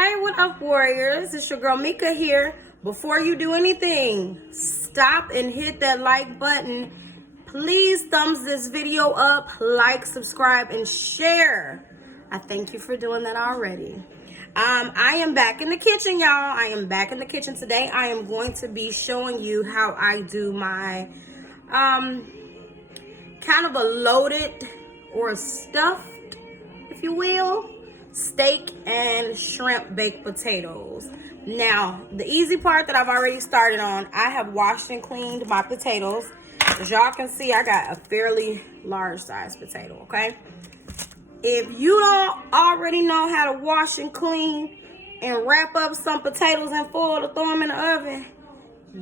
Hey, what up, warriors? It's your girl Mika here. Before you do anything, stop and hit that like button. Please thumbs this video up, like, subscribe, and share. I thank you for doing that already. I am back in the kitchen, y'all. I am back in the kitchen today. I am going to be showing you how I do my kind of a loaded or stuffed, if you will, steak and shrimp baked potatoes. Now, the easy part that I've already started on, I have washed and cleaned my potatoes. As y'all can see, I got a fairly large size potato, okay? If you don't already know how to wash and clean and wrap up some potatoes in foil to throw them in the oven,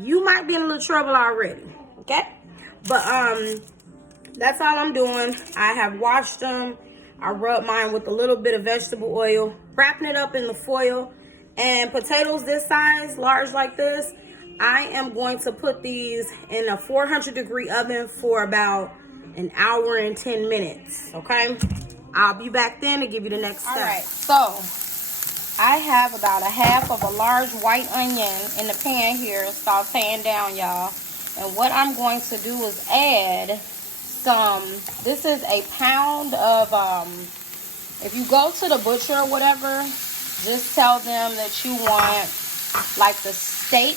you might be in a little trouble already, okay? But that's all I'm doing. I have washed them. I rubbed mine with a little bit of vegetable oil, wrapping it up in the foil. And potatoes this size, large like this, I am going to put these in a 400-degree oven for about an hour and 10 minutes, okay? I'll be back then to give you the next step. All right, so I have about a half of a large white onion in the pan here, sauteing down, y'all. And what I'm going to do is add this is a pound of, if you go to the butcher or whatever, just tell them that you want like the steak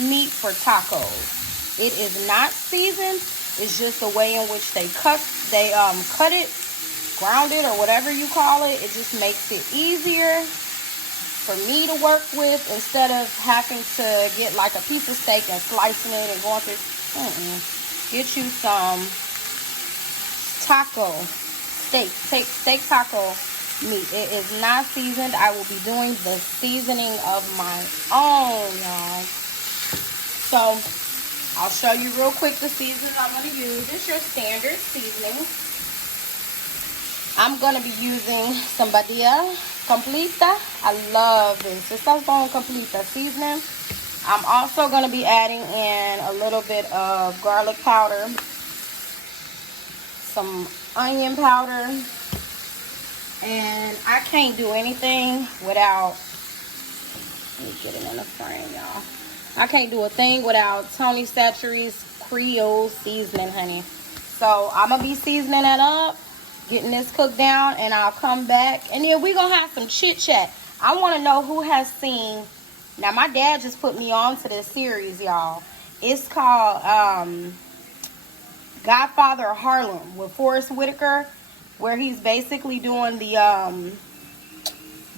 meat for tacos. It is not seasoned. It's just the way in which they cut it, ground it, or whatever you call it. It just makes it easier for me to work with instead of having to get like a piece of steak and slicing it and going through. Get you some taco steak taco meat. It is not seasoned. I will be doing the seasoning of my own, y'all. So I'll show you real quick the seasoning I'm going to use. It's your standard seasoning. I'm going to be using some Badia Completa. I love this. It's Sazon Completa seasoning. I'm also going to be adding in a little bit of garlic powder, some onion powder, and I can't do anything without, let me get it in the frame, y'all. I can't do a thing without Tony Chachere's Creole seasoning, honey. So I'm gonna be seasoning that up, getting this cooked down, and I'll come back, and then we're gonna have some chit chat. I want to know who has seen. Now, my dad just put me on to this series, y'all. It's called Godfather of Harlem with Forrest Whitaker, where he's basically doing the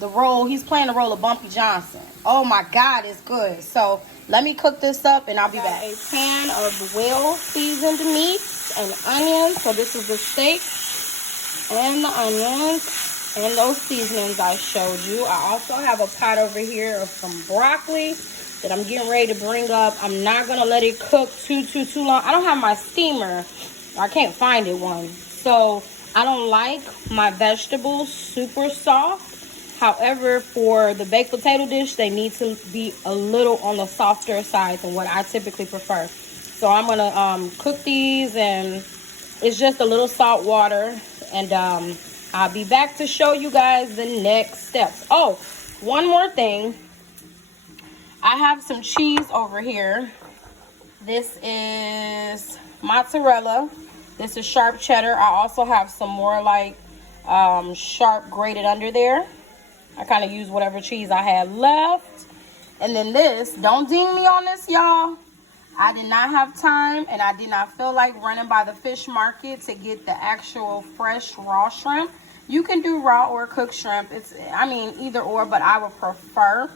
role. He's playing the role of Bumpy Johnson. Oh my God, it's good. So let me cook this up and I'll be back. A pan of well-seasoned meat and onions. So this is the steak and the onions and those seasonings I showed you. I also have a pot over here of some broccoli that I'm getting ready to bring up. I'm not gonna let it cook too long. I don't have my steamer. I can't find it one. So I don't like my vegetables super soft. However, for the baked potato dish, they need to be a little on the softer side than what I typically prefer. So I'm gonna cook these, and it's just a little salt water, and I'll be back to show you guys the next steps. Oh, one more thing. I have some cheese over here. This is mozzarella. This is sharp cheddar. I also have some more like sharp grated under there. I kind of use whatever cheese I had left. And then this, don't ding me on this, y'all. I did not have time, and I did not feel like running by the fish market to get the actual fresh raw shrimp. You can do raw or cooked shrimp. Either or, but I would prefer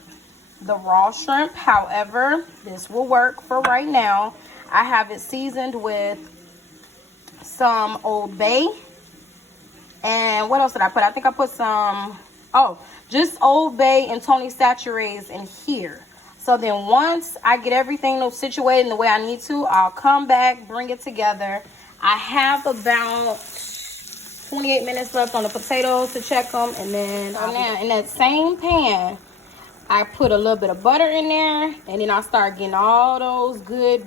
the raw shrimp. However, this will work for right now. I have it seasoned with some Old Bay, and what else did I put? I think I put some, just Old Bay and Tony Chachere's in here. So then once I get everything situated in the way I need to, I'll come back, bring it together. I have about 28 minutes left on the potatoes to check them, and then in that same pan, I put a little bit of butter in there, and then I start getting all those good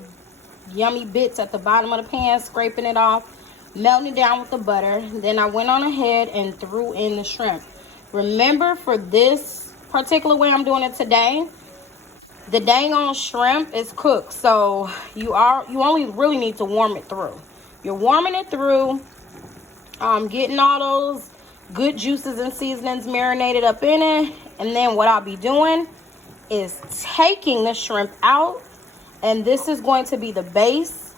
yummy bits at the bottom of the pan, scraping it off, melting it down with the butter. Then I went on ahead and threw in the shrimp. Remember, for this particular way I'm doing it today, the dang on shrimp is cooked, so you only really need to warm it through. You're warming it through, getting all those good juices and seasonings marinated up in it, and then what I'll be doing is taking the shrimp out, and this is going to be the base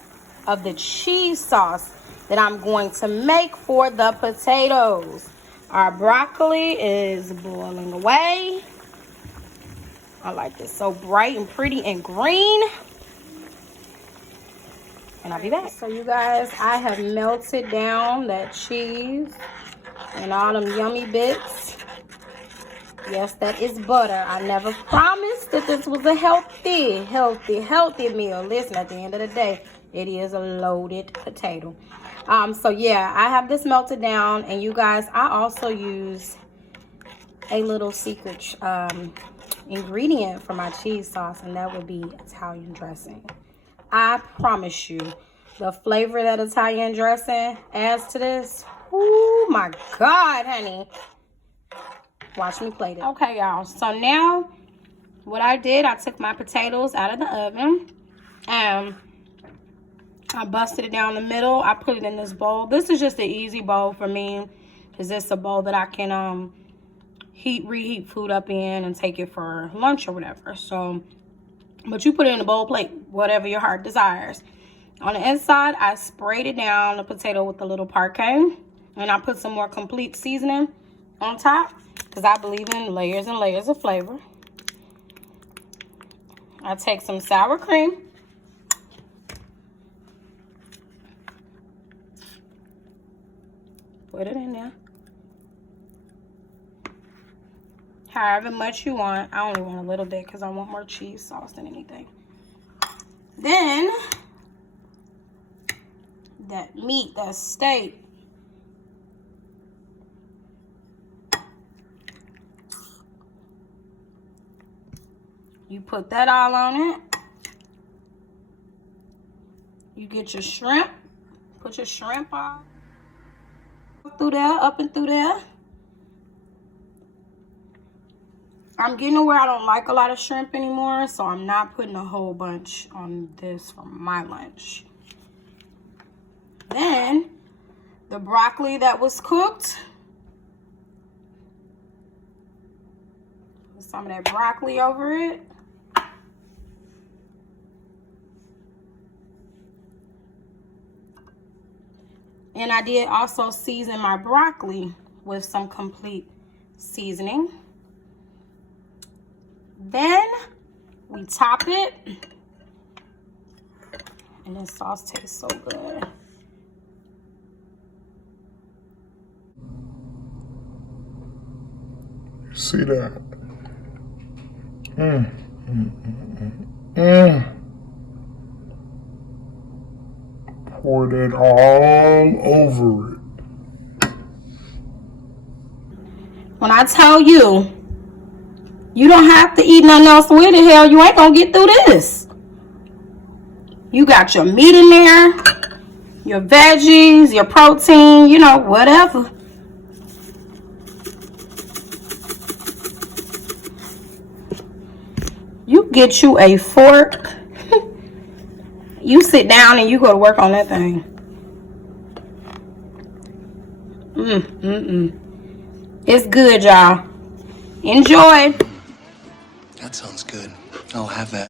of the cheese sauce that I'm going to make for the potatoes. Our broccoli is boiling away. I like this so bright and pretty and green. And I'll be back. So you guys, I have melted down that cheese and all them yummy bits. Yes, that is butter. I never promised that this was a healthy meal. Listen, at the end of the day, it is a loaded potato. So yeah, I have this melted down, and you guys, I also use a little secret ingredient for my cheese sauce, and that would be Italian dressing. I promise you, the flavor that Italian dressing adds to this, oh my God, honey. Watch me plate it. Okay, y'all. So now, what I did, I took my potatoes out of the oven, and I busted it down the middle. I put it in this bowl. This is just an easy bowl for me, because it's a bowl that I can reheat food up in and take it for lunch or whatever. So, but you put it in a bowl plate, whatever your heart desires. On the inside, I sprayed it down, the potato, with a little parquet, and I put some more complete seasoning on top, because I believe in layers and layers of flavor. I take some sour cream. Put it in there. However much you want. I only want a little bit because I want more cheese sauce than anything. Then, that meat, that steak. You put that all on it. You get your shrimp. Put your shrimp on. Through there, up and through there. I'm getting to where I don't like a lot of shrimp anymore, so I'm not putting a whole bunch on this for my lunch. Then, the broccoli that was cooked. Put some of that broccoli over it. And I did also season my broccoli with some complete seasoning. Then we top it. And this sauce tastes so good. See that? Pour it all over it. When I tell you, you don't have to eat nothing else with it, hell, you ain't gonna get through this. You got your meat in there, your veggies, your protein, you know, whatever. You get you a fork. You sit down and you go to work on that thing. It's good, y'all. Enjoy. That sounds good. I'll have that.